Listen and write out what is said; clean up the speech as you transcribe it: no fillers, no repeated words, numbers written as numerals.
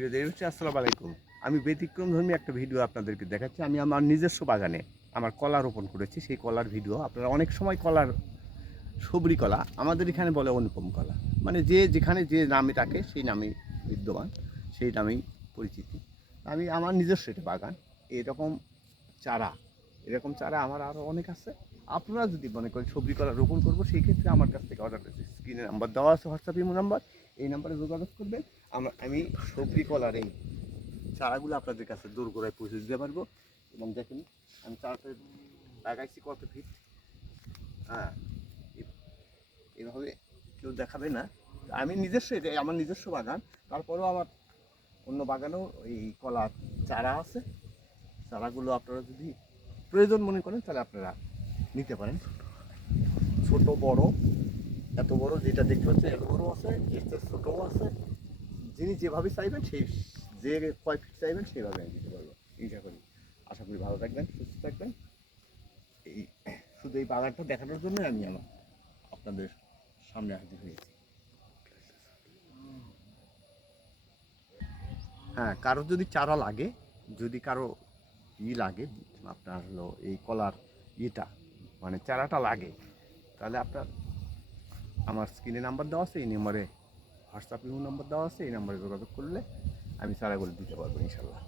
প্রিয় দেশবাসী, আসসালামু আলাইকুম। আমি ব্যতিক্রমধর্মী একটা ভিডিও আপনাদেরকে দেখাচ্ছি। আমি আমার নিজস্ব বাগানে আমার কলা রোপণ করেছি। সেই কলার ভিডিও আপনারা অনেক সময় কলার সবরি কলা, আমাদের এখানে বলে অনুপম কলা, মানে যে যেখানে যে নামে ডাকে সেই নামেই বিদ্যমান, সেই নামেই পরিচিতি। আমি আমার নিজস্ব এটা বাগান, এরকম চারা এরকম চারা আমার আরও অনেক আছে। আপনারা যদি মনে করেন সবজি কলা রোপণ করবো, সেই ক্ষেত্রে আমার কাছ থেকে অর্ডার করছি। স্ক্রিনে নাম্বার দেওয়া আছে, হোয়াটসঅ্যাপ ইমো নাম্বার, এই নাম্বারে যোগাযোগ করবেন। আমি সবজি কলার এই চারাগুলো আপনাদের কাছে দোরগোড়ায় পৌঁছে দিতে পারবো। এবং দেখেন আমি চারাটা লাগাইছি কত ফিট। হ্যাঁ, এভাবে কেউ দেখাবে না। আমি নিজস্ব, এটা আমার নিজস্ব বাগান। তারপরেও আমার অন্য বাগানেও এই কলার চারা আছে। চারাগুলো আপনারা যদি প্রয়োজন মনে করেন তাহলে আপনারা নিতে পারেন। ছোট বড়, এত বড় যেটা দেখতে পাচ্ছেন এত বড় আছে, এর চেয়ে ছোটও আছে। যিনি যেভাবে চাইবেন, সেই যে কয় ফিট চাইবেন সেইভাবে আমি দিতে পারবো। এইটা করি। আশা করি ভালো থাকবেন, সুস্থ থাকবেন। এই শুধু এই বাগানটা দেখানোর জন্য আমি আপনাদের সামনে হাজির হয়েছি। হ্যাঁ, কারো যদি চারা লাগে, যদি কারো লাগে, আপনার হলো এই কলার মানে চারাটা লাগে, তাহলে আপনার আমার স্ক্রিনে নাম্বার দেওয়া আছে, এই নাম্বারে হোয়াটসঅ্যাপ নাম্বার দেওয়া আছে, এই নাম্বারে যোগাযোগ করলে আমি চারাগুলো দিতে পারবো ইনশাল্লাহ।